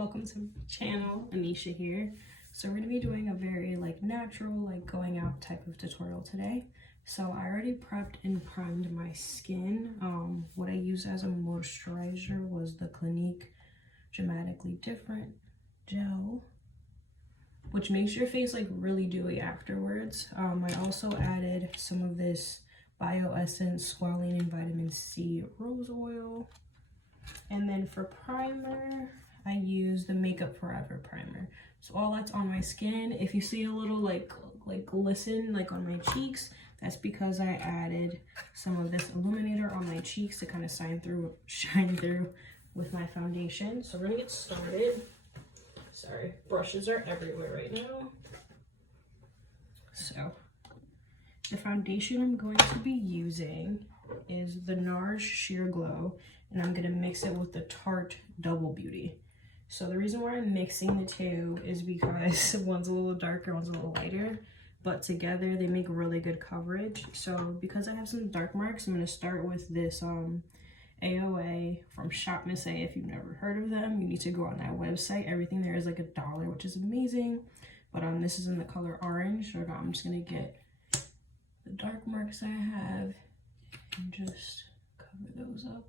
welcome to my channel. Anisha here. So we're going to be doing a very natural going out type of tutorial today. So I already prepped and primed my skin. What I used as a moisturizer was the Clinique Dramatically Different gel, which makes your face really dewy afterwards. I also added some of this Bio Essence Squalene and Vitamin C Rose Oil. And then for primer, I use the Makeup Forever primer. So all that's on my skin. If you see a little glisten on my cheeks, that's because I added some of this illuminator on my cheeks to kind of shine through with my foundation. So we're gonna get started. Sorry, brushes are everywhere right now. So the foundation I'm going to be using is the NARS Sheer Glow, and I'm gonna mix it with the Tarte Double Beauty. So the reason why I'm mixing the two is because one's a little darker, one's a little lighter, but together they make really good coverage. So because I have some dark marks, I'm gonna start with this AOA from Shop Miss A. If you've never heard of them, you need to go on that website. Everything there is $1, which is amazing. But this is in the color orange. So I'm just gonna get the dark marks I have and just cover those up.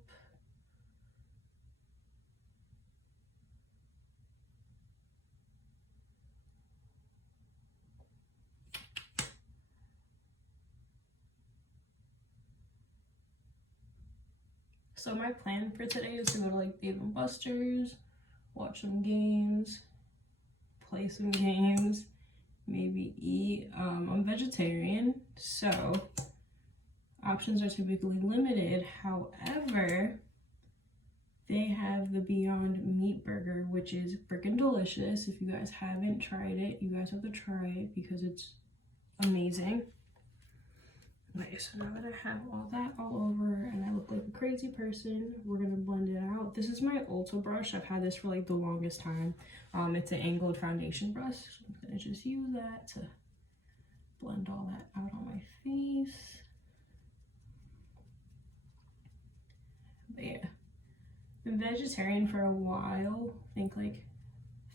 So my plan for today is to go to Dave & Buster's, watch some games, play some games, maybe eat. I'm vegetarian, so options are typically limited. However, they have the Beyond Meat Burger, which is freaking delicious. If you guys haven't tried it, you guys have to try it because it's amazing. Nice. So now that I have all that all over and I look like a crazy person, we're gonna blend it out. This is my Ulta brush. I've had this for the longest time. It's an angled foundation brush. So I'm gonna just use that to blend all that out on my face. But yeah, been vegetarian for a while. I think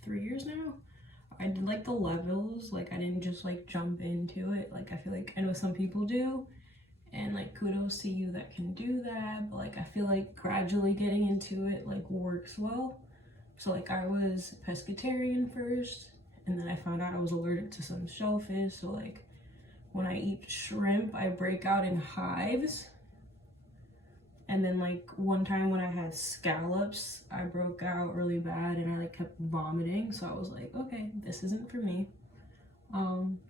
3 years now. I did the levels, I didn't just jump into it. I feel I know some people do, and kudos to you that can do that, but I feel gradually getting into it works well. So I was pescatarian first, and then I found out I was allergic to some shellfish. So when I eat shrimp, I break out in hives. And then one time when I had scallops, I broke out really bad and I kept vomiting. So I was like, okay, this isn't for me.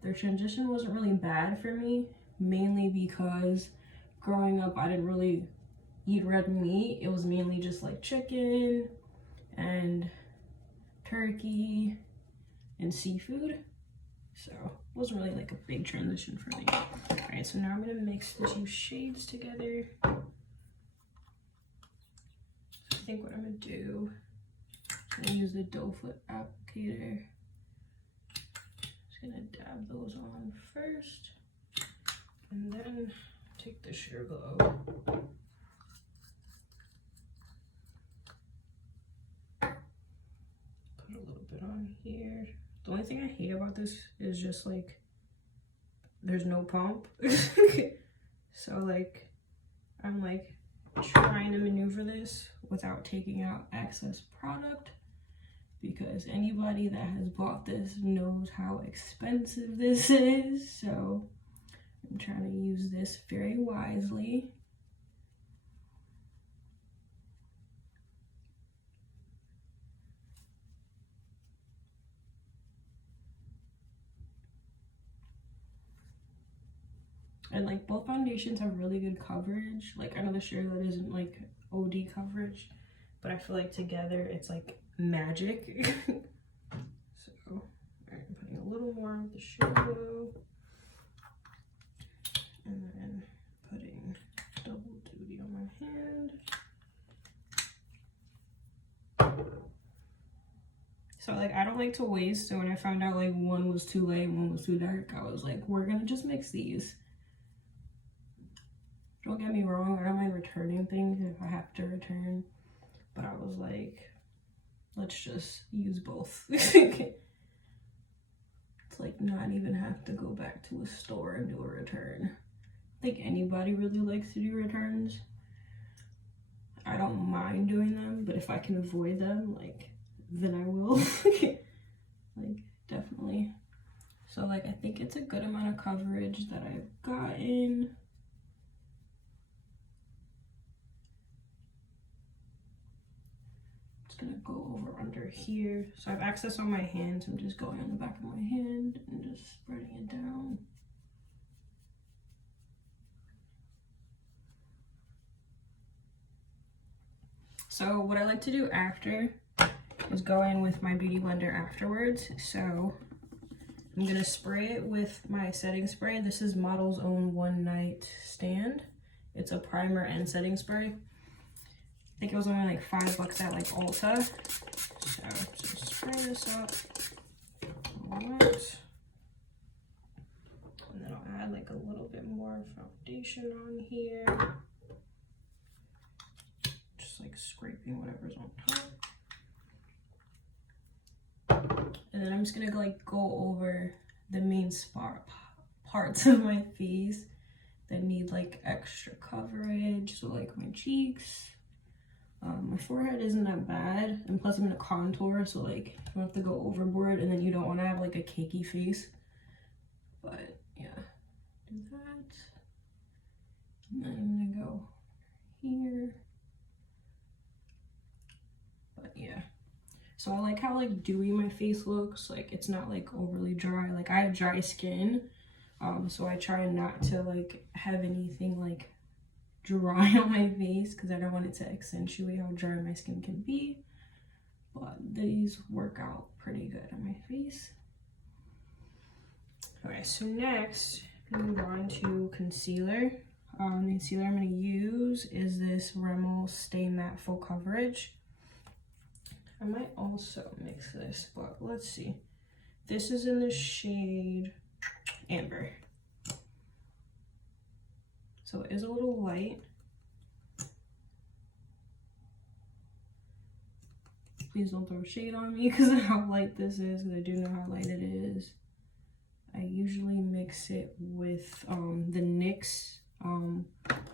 Their transition wasn't really bad for me, mainly because growing up I didn't really eat red meat. It was mainly just chicken and turkey and seafood. So it wasn't really a big transition for me. All right, so now I'm gonna mix the two shades together. I think what I'm gonna do is use the doe foot applicator. Just gonna dab those on first, and then take the Sheer Glow. Put a little bit on here. The only thing I hate about this is just there's no pump. So I'm trying to maneuver this without taking out excess product, because anybody that has bought this knows how expensive this is. So I'm trying to use this very wisely. And both foundations have really good coverage. I know the Sheer Glow isn't OD coverage, but I feel together it's magic. So alright, I'm putting a little more of the Sheer Glow, and then putting Double Duty on my hand. So I don't like to waste, so when I found out one was too light and one was too dark, I was we're gonna just mix these. Don't get me wrong, I don't mind returning things if I have to return, but I was let's just use both. It's like not even have to go back to a store and do a return. I think anybody really likes to do returns. I don't mind doing them, but if I can avoid them, like, then I will. Like, definitely. So, like, I think it's a good amount of coverage that I've gotten. Just gonna go over under here. So I have access on my hand, so I'm just going on the back of my hand and just spreading it down. So what I like to do after is go in with my beauty blender afterwards. So I'm gonna spray it with my setting spray. This is Model's Own One Night Stand. It's a primer and setting spray. I think it was only like $5 at like Ulta. So just spray this up. Alright. And then I'll add like a little bit more foundation on here. Just like scraping whatever's on top. And then I'm just gonna like go over the main parts of my face that need like extra coverage. So like my cheeks. My forehead isn't that bad, and plus I'm gonna contour, so like you don't have to go overboard, and then you don't want to have like a cakey face. But yeah, do that. And then I'm gonna go here. But yeah, so I like how like dewy my face looks. Like it's not like overly dry. Like I have dry skin, so I try not to like have anything like dry on my face because I don't want it to accentuate how dry my skin can be. But these work out pretty good on my face. Okay, so next we move on to concealer. The concealer I'm going to use is this Rimmel Stay Matte Full Coverage. I might also mix this, but let's see. This is in the shade Amber. So it is a little light. Please don't throw shade on me because of how light this is, because I do know how light it is. I usually mix it with the NYX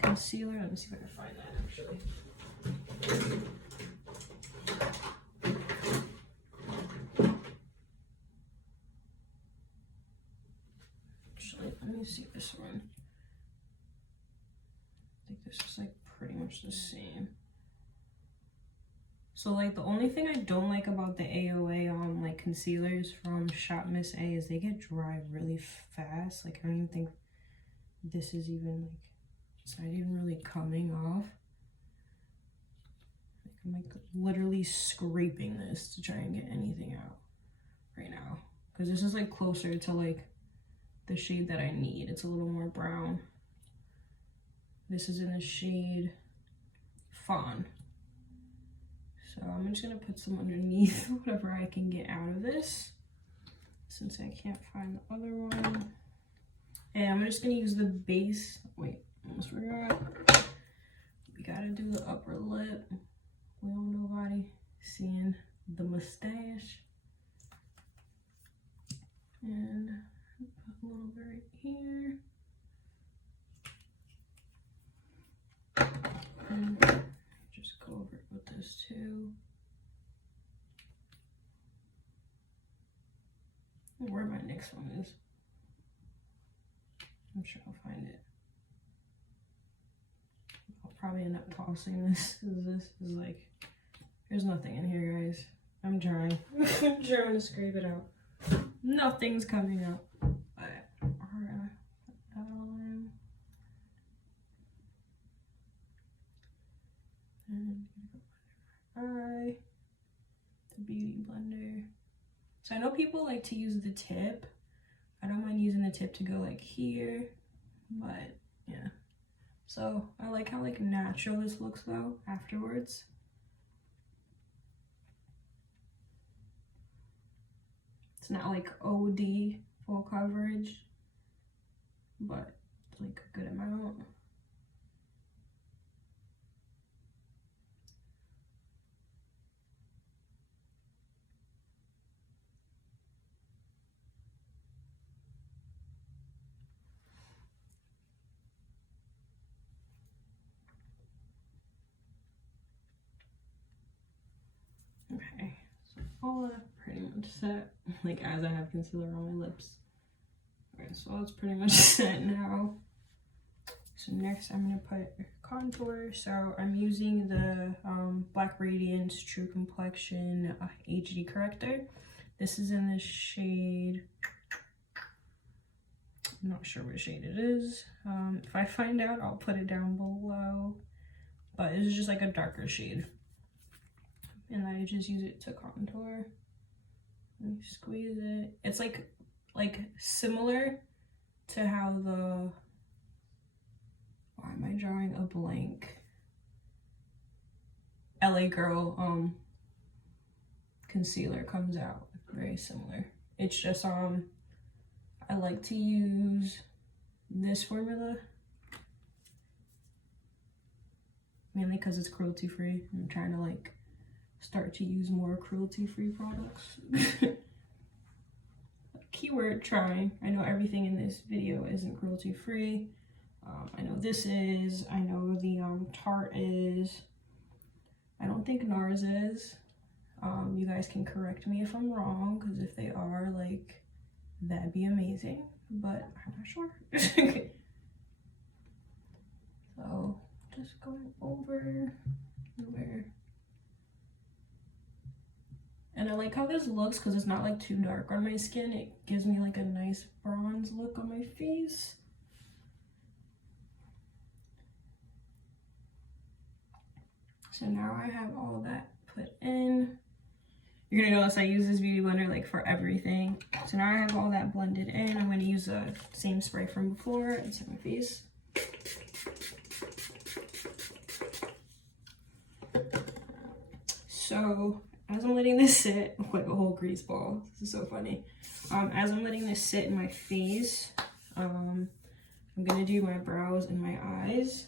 concealer. Let me see if I can find that actually. Let me see this one. I think this is like pretty much the same. So like the only thing I don't like about the AOA like concealers from Shop Miss A is they get dry really fast. Like I don't even think this is even like, it's not even really coming off. Like I'm like literally scraping this to try and get anything out right now. Because this is like closer to like the shade that I need. It's a little more brown. This is in the shade Fawn. So I'm just gonna put some underneath whatever I can get out of this, since I can't find the other one. And I'm just gonna use the base. Wait, almost forgot. We gotta do the upper lip. We don't want nobody seeing the mustache. And put a little bit right here. And just go over it with this too. Where my next one is. I'm sure I'll find it. I'll probably end up tossing this because this is like, there's nothing in here, guys. I'm trying. I'm trying to scrape it out. Nothing's coming out. But we're gonna put that on. And eye, the beauty blender. So I know people like to use the tip. I don't mind using the tip to go like here, but yeah. So I like how like natural this looks though afterwards. It's not like OD full coverage, but it's like a good amount. Okay, so all that pretty much set, like as I have concealer on my lips. Okay, so that's pretty much set now. So next I'm gonna put contour. So I'm using the Black Radiance True Complexion HD corrector. This is in the shade, I'm not sure what shade it is. If I find out, I'll put it down below. But it's just like a darker shade. And I just use it to contour. And squeeze it. It's like similar to how the, why am I drawing a blank? LA Girl concealer comes out. Very similar. It's just I like to use this formula mainly because it's cruelty free. I'm trying to like start to use more cruelty free products. Keyword trying. I know everything in this video isn't cruelty free. I know this is. I know the Tarte is. I don't think NARS is. You guys can correct me if I'm wrong, because if they are, like, that'd be amazing, but I'm not sure. So just going over where, and I like how this looks because it's not like too dark on my skin. It gives me like a nice bronze look on my face. So now I have all that put in. You're gonna notice I use this beauty blender like for everything. So now I have all that blended in. I'm gonna use the same spray from before and set my face. So as I'm letting this sit, like a whole grease ball, this is so funny. As I'm letting this sit in my face, I'm gonna do my brows and my eyes.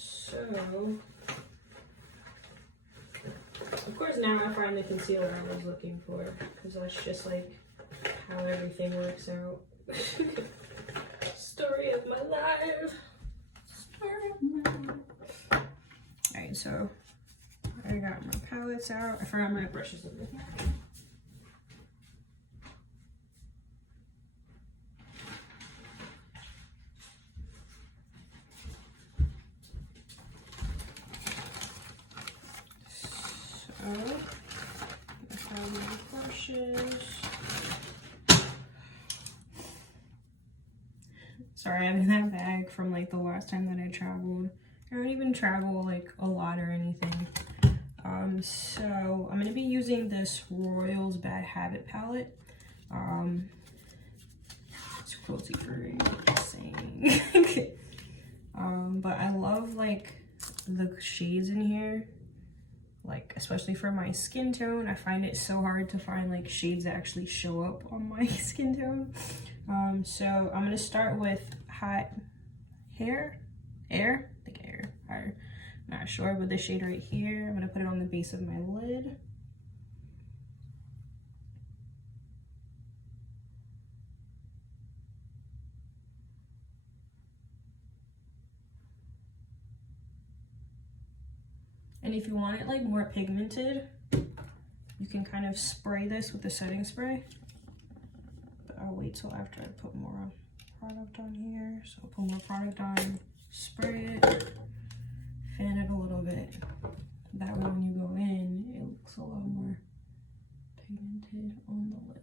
So of course now I find the concealer I was looking for, because that's just like how everything works out. Story of my life. Story of my life. Alright, so I got my palettes out. I forgot my brushes over here. So, I have my brushes. Sorry, I'm in that bag from like the last time that I traveled. I don't even travel like a lot or anything. So I'm gonna be using this Royals Bad Habit palette. It's cruelty free, just saying. But I love like the shades in here, like especially for my skin tone. I find it so hard to find like shades that actually show up on my skin tone. So I'm gonna start with Hot Air, not sure, but this shade right here, I'm gonna put it on the base of my lid. And if you want it like more pigmented, you can kind of spray this with the setting spray. But I'll wait till after I put more product on here. So I'll put more product on, spray it, fan it a little bit. That way when you go in, it looks a lot more pigmented on the lid.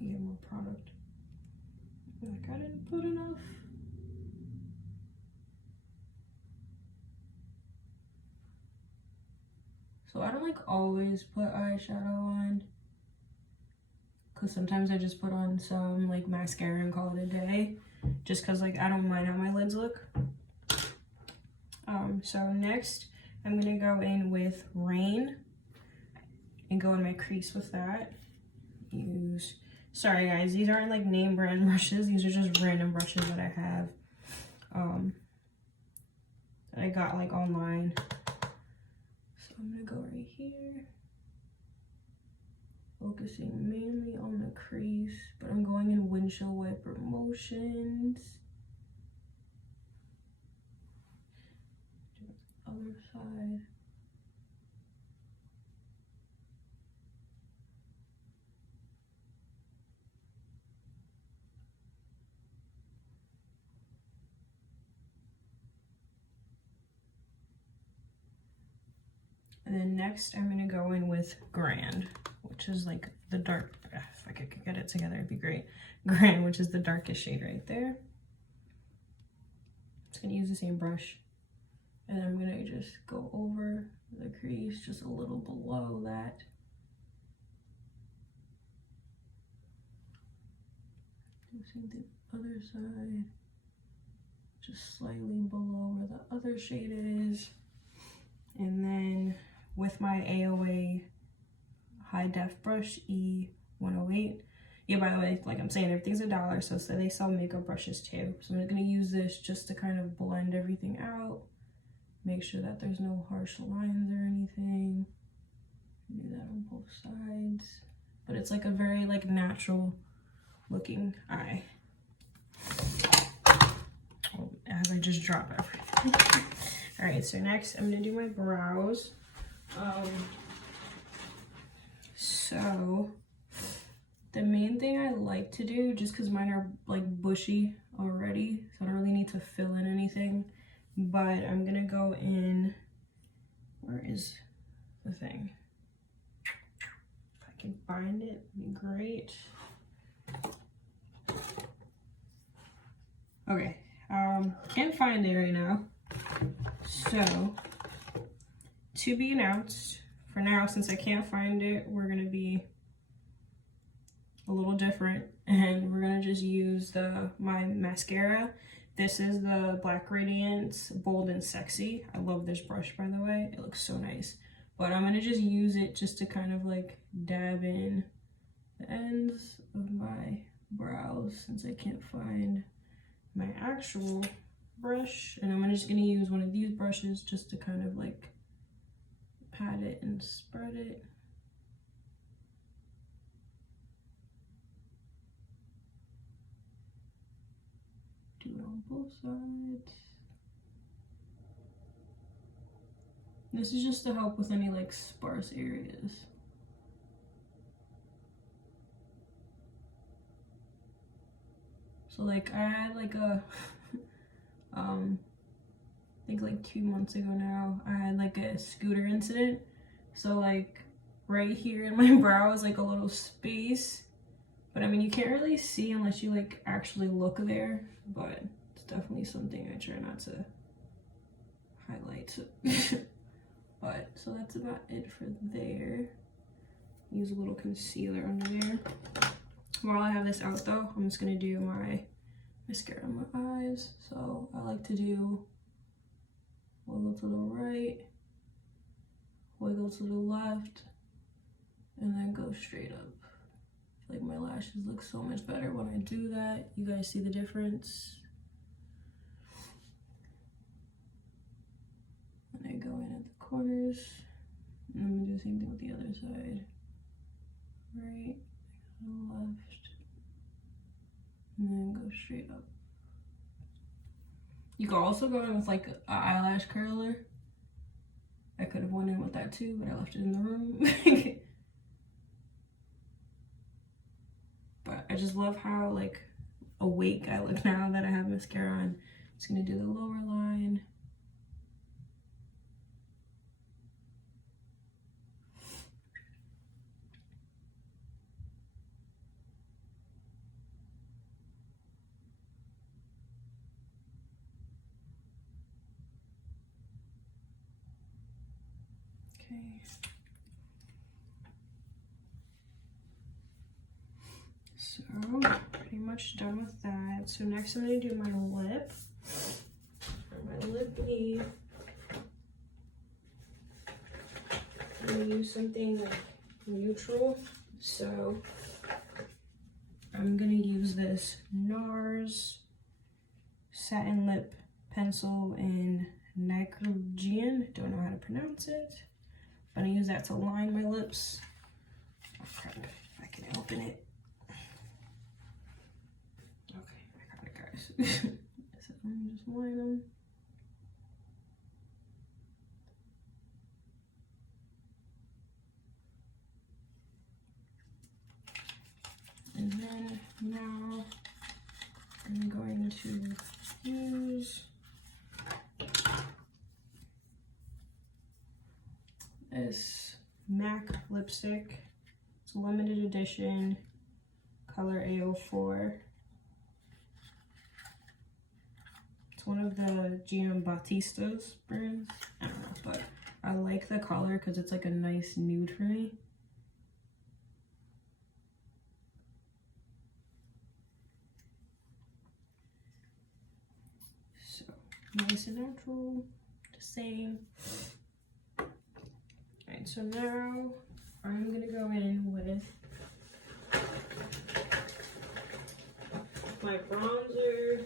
Get more product. Like I didn't put enough. So I don't like always put eyeshadow on, because sometimes I just put on some like mascara and call it a day, just because like I don't mind how my lids look. So next I'm gonna go in with Rain and go in my crease with that. Sorry guys, these aren't like name brand brushes, these are just random brushes that I have that I got like online. So I'm gonna go right here, focusing mainly on the crease, but I'm going in windshield wiper motions. other side. And then next I'm gonna go in with Grand, which is like the dark, if I could get it together, it'd be great. Grand, which is the darkest shade right there. Just gonna use the same brush. And I'm gonna just go over the crease just a little below that. Do the same thing other side. Just slightly below where the other shade is. And then with my AOA high def brush E108. Yeah, by the way, like I'm saying, everything's $1, so they sell makeup brushes too. So I'm gonna use this just to kind of blend everything out. Make sure that there's no harsh lines or anything. Do that on both sides. But it's like a very like natural looking eye. Oh, as I just drop everything. All right, so next I'm gonna do my brows. So the main thing I like to do, just because mine are like bushy already, so I don't really need to fill in anything, but I'm gonna go in, where is the thing? If I can find it, it'd be great. Okay, can't find it right now. So, to be announced, for now, since I can't find it, we're gonna be a little different, and we're gonna just use my mascara. This is the Black Radiance Bold and Sexy. I love this brush, by the way. It looks so nice. But I'm gonna just use it just to kind of like dab in the ends of my brows, since I can't find my actual brush. And I'm just gonna use one of these brushes just to kind of like pat it and spread it. Do it on both sides. This is just to help with any like sparse areas. So like I had like a I think like 2 months ago now, I had like a scooter incident. So like right here in my brow is like a little space, but I mean you can't really see unless you like actually look there, but it's definitely something I try not to highlight. But so that's about it for there. Use a little concealer under there. While I have this out though, I'm just gonna do my mascara on my eyes. So I like to do wiggle to the right, wiggle to the left, and then go straight up. I feel like my lashes look so much better when I do that. You guys see the difference? And I go in at the corners, and I'm gonna do the same thing with the other side. Right, left, and then go straight up. You can also go in with like an eyelash curler. I could have went in with that too, but I left it in the room. But I just love how like awake I look now that I have mascara on. Just gonna do the lower line. Okay. So pretty much done with that. So next I'm gonna do my lip. For my lip B, I'm gonna use something like neutral. So I'm gonna use this NARS Satin Lip Pencil in Nitrogen. Don't know how to pronounce it. I'm gonna use that to line my lips. Oh crap, if I can open it. Okay, I got it, guys. So let me just line them. Now I'm going to use this MAC lipstick. It's a limited edition, color A04. It's one of the Giambattista's brands. I don't know, but I like the color because it's like a nice nude for me. So nice and natural, the same. Alright, so now I'm gonna go in with my bronzer.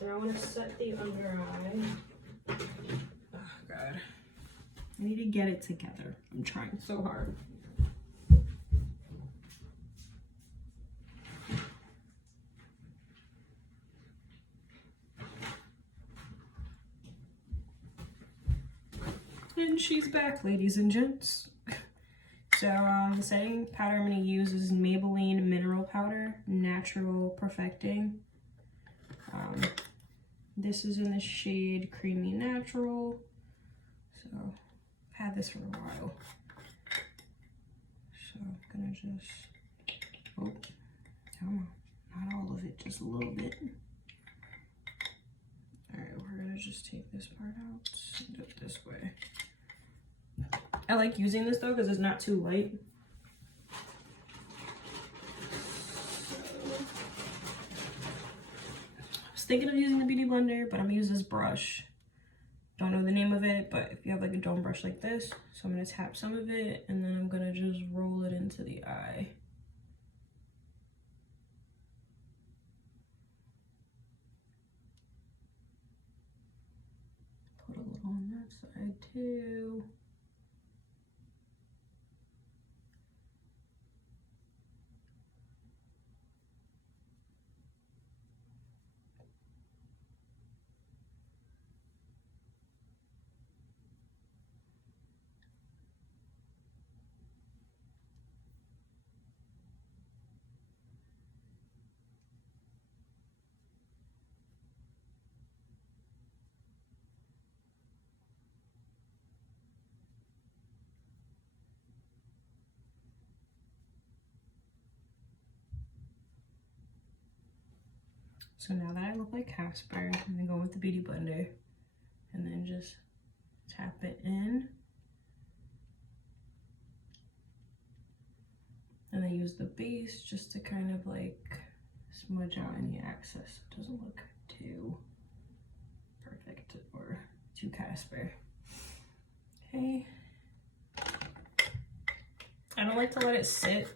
And I want to set the under eye. Oh god. I need to get it together. I'm trying so hard. And she's back, ladies and gents. So the setting powder I'm going to use is Maybelline Mineral Powder, Natural Perfecting. This is in the shade Creamy Natural. So I've had this for a while. So I'm going to just, oh, come on, not all of it, just a little bit. Alright, we're going to just take this part out and do it this way. I like using this though because it's not too light. I was thinking of using the Beauty Blender, but I'm gonna use this brush. Don't know the name of it, but if you have like a dome brush like this, so I'm gonna tap some of it and then I'm gonna just roll it into the eye. Put a little on that side too. So now that I look like Casper, I'm gonna go with the Beauty Blender and then just tap it in. And then use the base just to kind of like smudge out any excess. It doesn't look too perfect or too Casper. Okay. I don't like to let it sit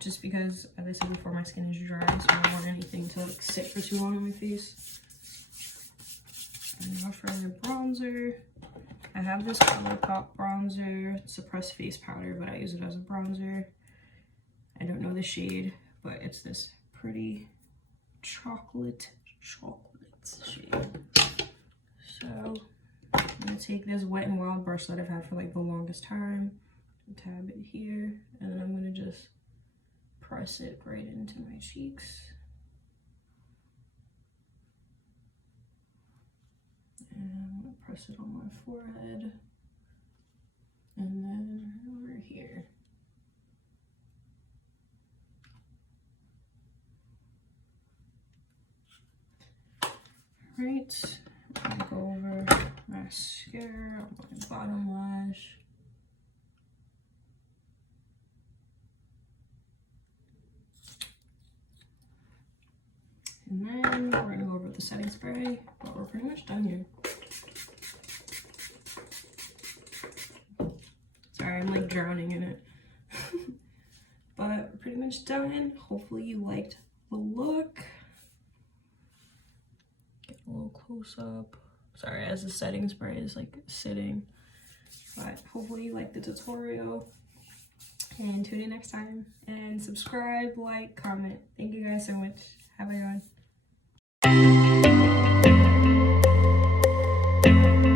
just because, as I said before, my skin is dry, so I don't want anything to like sit for too long on my face. And now for my bronzer, I have this ColourPop bronzer. It's a pressed face powder, but I use it as a bronzer. I don't know the shade, but it's this pretty chocolate shade. So I'm gonna take this Wet n Wild brush that I've had for like the longest time, tab it here, and then I'm gonna just press it right into my cheeks. And I'm gonna press it on my forehead, and then over here. Right, I'm gonna go over mascara on my bottom lash. And then we're gonna go over with the setting spray, but we're pretty much done here. Sorry, I'm like drowning in it. But we're pretty much done. Hopefully you liked the look. Get a little close up. Sorry, as the setting spray is like sitting. But hopefully you liked the tutorial. And tune in next time. And subscribe, like, comment. Thank you guys so much. Have a good one.